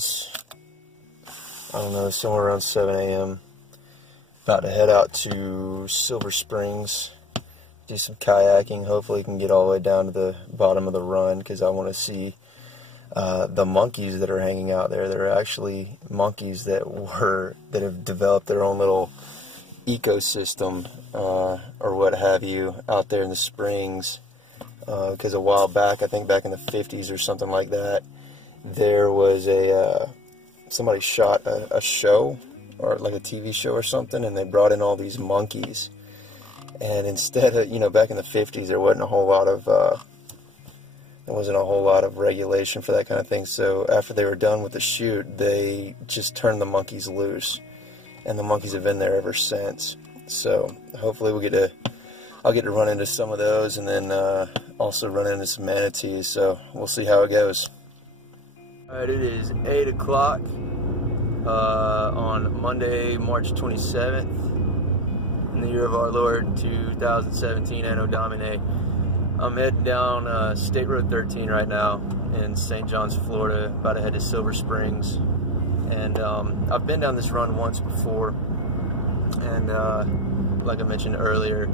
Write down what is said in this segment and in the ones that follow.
is, I don't know, somewhere around 7 a.m. About to head out to Silver Springs, do some kayaking. Hopefully can get all the way down to the bottom of the run, because I want to see the monkeys that are hanging out there. There are actually monkeys that have developed their own little ecosystem or what have you out there in the springs, because a while back, I think back in the 50s or something like that, there was somebody shot a show, or like a TV show or something, and they brought in all these monkeys, and instead of, back in the 50s, there wasn't a whole lot of regulation for that kind of thing. So after they were done with the shoot, they just turned the monkeys loose, and the monkeys have been there ever since. So hopefully I'll get to run into some of those, and then also run into some manatees. So we'll see how it goes. Alright, it is 8 o'clock on Monday, March 27th, in the year of our Lord 2017, Anno Domini. I'm heading down State Road 13 right now in St. John's, Florida, about to head to Silver Springs. And I've been down this run once before, and like I mentioned earlier,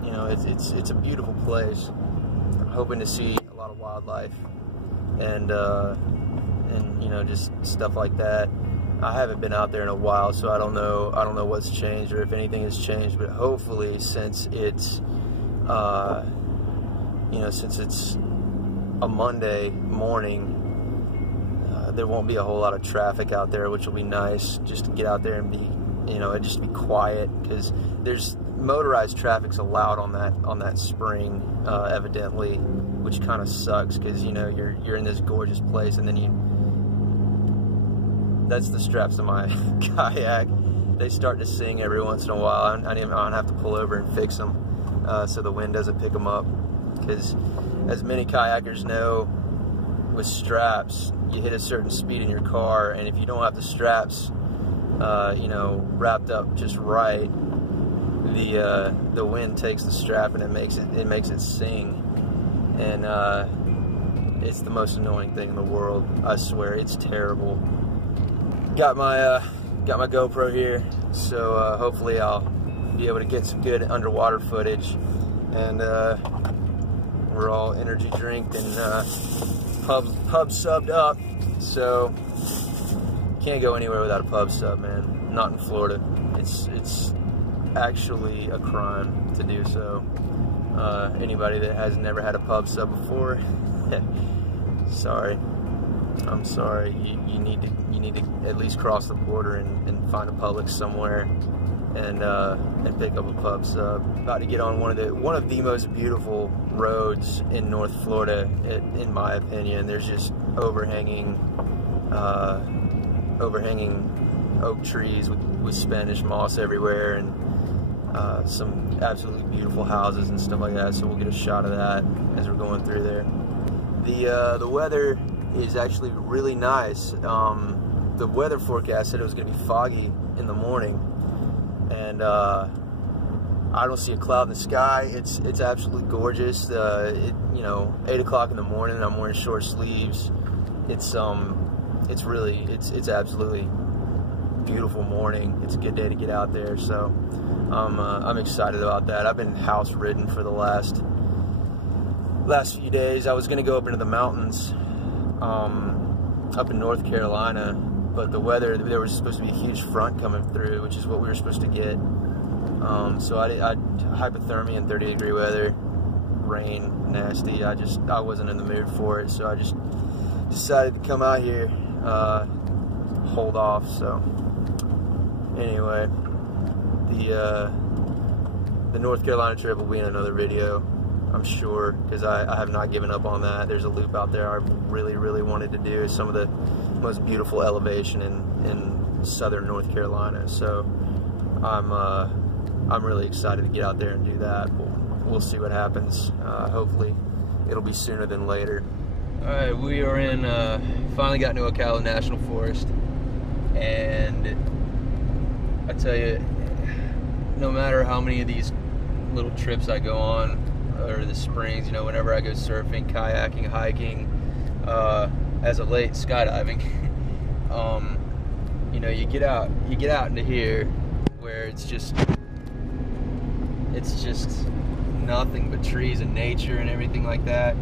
it's a beautiful place. I'm hoping to see a lot of wildlife and just stuff like that. I haven't been out there in a while, so I don't know what's changed or if anything has changed. But hopefully, since it's a Monday morning, there won't be a whole lot of traffic out there, which will be nice, just to get out there and be, just be quiet, because there's motorized traffic's allowed on that spring, evidently, which kind of sucks, because you're in this gorgeous place, and then that's the straps of my kayak. They start to sing every once in a while. I have to pull over and fix them so the wind doesn't pick them up, because as many kayakers know, with straps, you hit a certain speed in your car, and if you don't have the straps wrapped up just right, the wind takes the strap and it makes it sing, and it's the most annoying thing in the world. I swear, it's terrible. Got my GoPro here, so hopefully I'll be able to get some good underwater footage, and we're all energy drinked and pub subbed up, so can't go anywhere without a pub sub, man. Not in Florida. It's actually a crime to do so. Anybody that has never had a pub sub before, sorry. I'm sorry. You need to at least cross the border and find a Publix somewhere and pick up a pub sub. About to get on one of the most beautiful roads in North Florida, in my opinion. There's just overhanging oak trees with Spanish moss everywhere, and some absolutely beautiful houses and stuff like that. So we'll get a shot of that as we're going through there. The weather is actually really nice. The weather forecast said it was going to be foggy in the morning, and I don't see a cloud in the sky. It's absolutely gorgeous. 8 o'clock in the morning, and I'm wearing short sleeves. It's absolutely beautiful morning. It's a good day to get out there, so I'm excited about that. I've been house ridden for the last few days. I was going to go up into the mountains up in North Carolina, but the weather, there was supposed to be a huge front coming through, which is what we were supposed to get. So I hypothermia in 30-degree weather, rain, nasty. I wasn't in the mood for it, so I just decided to come out here, hold off. So anyway, the North Carolina trip will be in another video, I'm sure, because I have not given up on that. There's a loop out there I really wanted to do. Some of the most beautiful elevation in southern North Carolina. So I'm really excited to get out there and do that. We'll see what happens. Hopefully it'll be sooner than later. Alright, we are in, finally got into Ocala National Forest, and I tell you, no matter how many of these little trips I go on, or the springs, whenever I go surfing, kayaking, hiking, as of late skydiving. You know, you get out into here where it's just nothing but trees and nature and everything like that.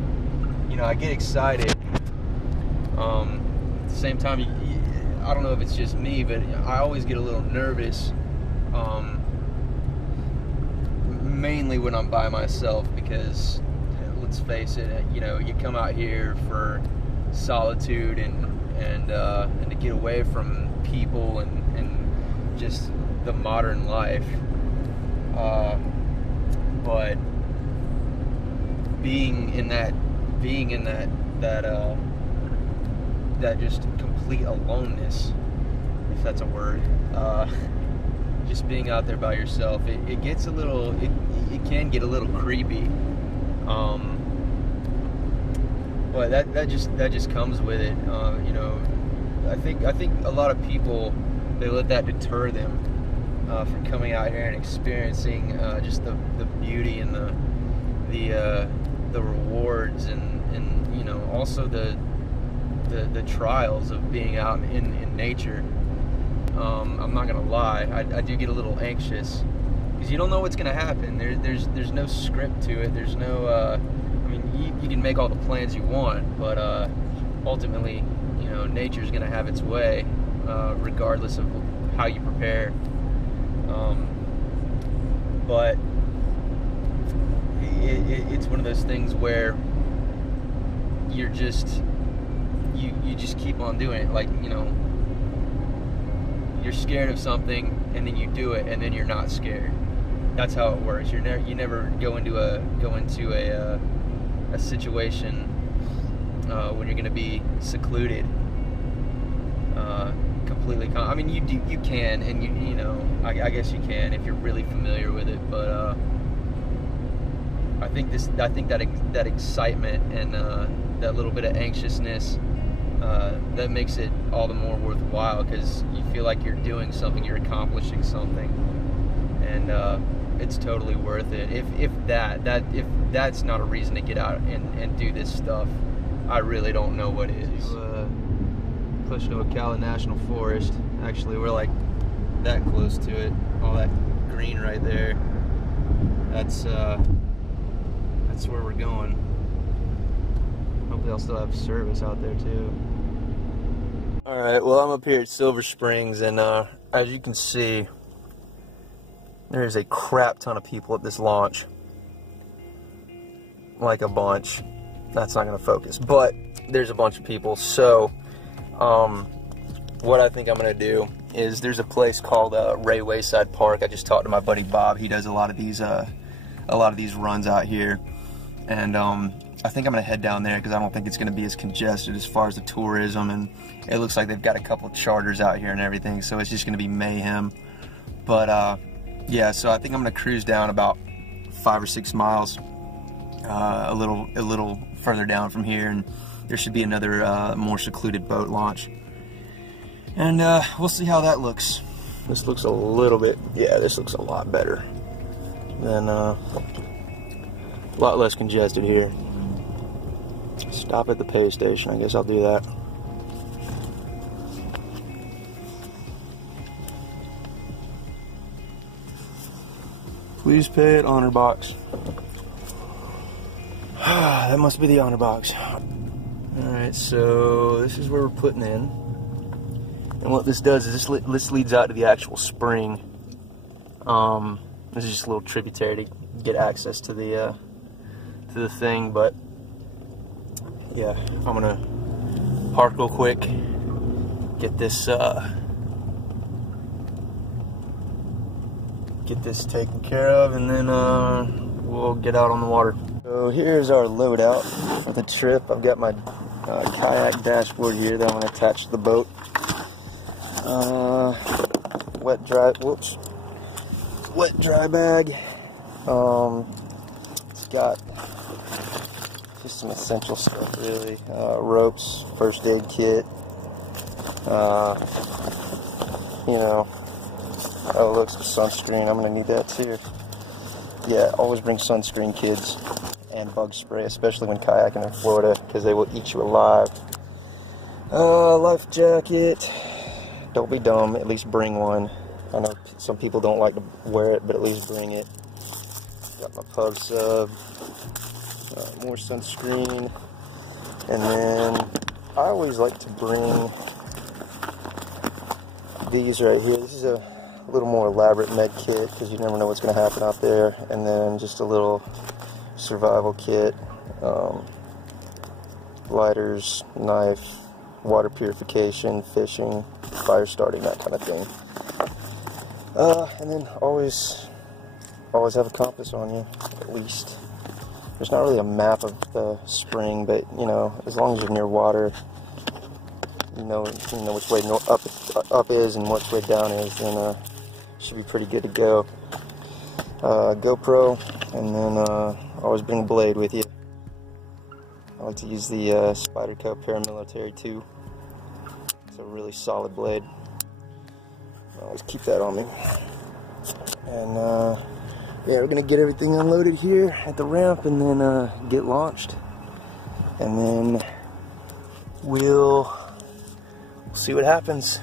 You know, I get excited. At the same time, I don't know if it's just me, but I always get a little nervous, mainly when I'm by myself, because let's face it, you know, you come out here for solitude and to get away from people and just the modern life. But being in that just complete aloneness, if that's a word, just being out there by yourself, it gets a little, it can get a little creepy. But that just comes with it. You know, I think a lot of people, they let that deter them from coming out here and experiencing just the beauty and the rewards and you know, also the trials of being out in nature. I'm not gonna lie, I do get a little anxious because you don't know what's gonna happen. There's no script to it. There's no I mean, you can make all the plans you want, but ultimately, you know, nature's gonna have its way, regardless of how you prepare. But it's one of those things where you're just you just keep on doing it. Like, you know, you're scared of something and then you do it and then you're not scared. That's how it works. You never go into a situation when you're going to be secluded, completely. I mean, you can, and you know, I guess you can if you're really familiar with it. But I think that excitement and that little bit of anxiousness, that makes it all the more worthwhile, because you feel like you're doing something, you're accomplishing something, and it's totally worth it. If that's not a reason to get out and do this stuff, I really don't know what is. Close to Ocala National Forest. Actually, we're like that close to it. All that green right there. That's where we're going. Hopefully I'll still have service out there too. Alright, well, I'm up here at Silver Springs, and as you can see, there's a crap ton of people at this launch. Like a bunch. That's not going to focus, but there's a bunch of people. So what I think I'm going to do is, there's a place called Ray Wayside Park. I just talked to my buddy Bob. He does a lot of these runs out here, and I think I'm going to head down there because I don't think it's going to be as congested as far as the tourism, and it looks like they've got a couple of charters out here and everything, so it's just going to be mayhem. But yeah, so I think I'm going to cruise down about 5 or 6 miles, a little further down from here, and there should be another more secluded boat launch, and we'll see how that looks. This looks a little bit, yeah, this looks a lot better than a lot less congested here. Stop at the pay station, I guess I'll do that. Please pay at honor box. That must be the honor box. Alright, so this is where we're putting in. And what this does is this leads out to the actual spring. This is just a little tributary to get access to the thing, but yeah, I'm gonna park real quick, get this taken care of, and then we'll get out on the water. So here's our loadout for the trip. I've got my kayak dashboard here that I'm gonna attach to the boat. Wet dry bag. It's got just some essential stuff, really. Ropes, first aid kit, you know, oh look, some sunscreen, I'm gonna need that too. Yeah, always bring sunscreen, kids. and bug spray, especially when kayaking in Florida, because they will eat you alive. Life jacket. Don't be dumb, at least bring one. I know some people don't like to wear it, but at least bring it. Got my pub sub, more sunscreen, and then I always like to bring these right here. This is a little more elaborate med kit because you never know what's going to happen out there, and then just a little survival kit, lighters, knife, water purification, fishing, fire starting, that kind of thing. And then always have a compass on you, at least. There's not really a map of the spring, but you know, as long as you're near water, you know which way up is and which way down is, then should be pretty good to go. GoPro, and then always bring a blade with you. I like to use the Spider Cup Paramilitary 2. It's a really solid blade. I always keep that on me. And yeah, we're gonna get everything unloaded here at the ramp, and then get launched, and then we'll see what happens.